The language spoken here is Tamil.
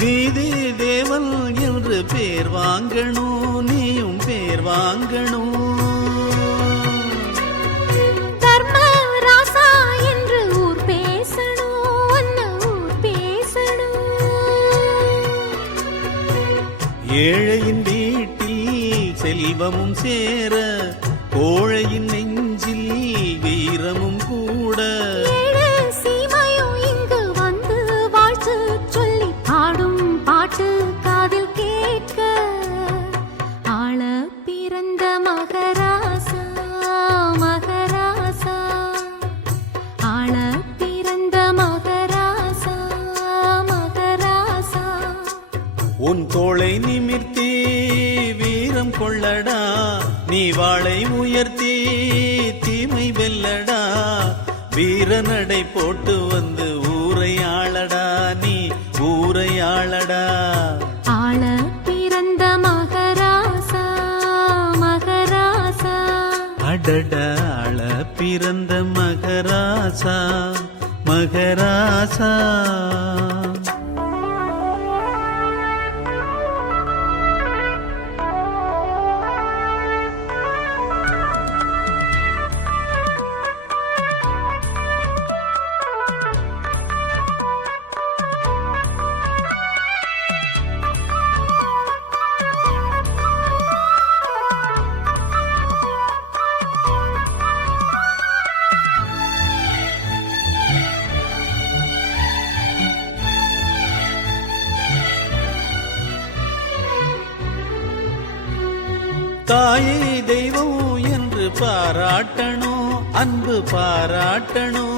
நீதி தேவன் என்று பேர் வாங்கணும், நீயும் பேர் வாங்கணும். தர்ம ராசா என்று ஊர் பேசணும், ஊர் பேசணும். ஏழையின் வீட்டில் செல்வமும் சேர, கோழையின் நெஞ்சில் வீரமும் கூட. சீமையும் இங்கு வந்து வாழ்த்து சொல்லி பாடும் பாட்டு காதில் கேட்க, ஆள பிறந்த மகராசா மகராசா, ஆள பிறந்த மகராசா மகராசா. உன் தோளை நிமிர்த்தி வீரம் கொள்ளடா, நீ வாளை உயர்த்தி தீமை வெல்லடா. வீரநடை போட்டு வந்து ஊரை ஆளடா, நீ ஊரை ஆளடா. ஆள பிறந்த மகராசா மகராசா, அடடா ஆள பிறந்த மகராசா மகராசா. தாயை தெய்வம் என்று பாராட்டணும், அன்பு பாராட்டணும்.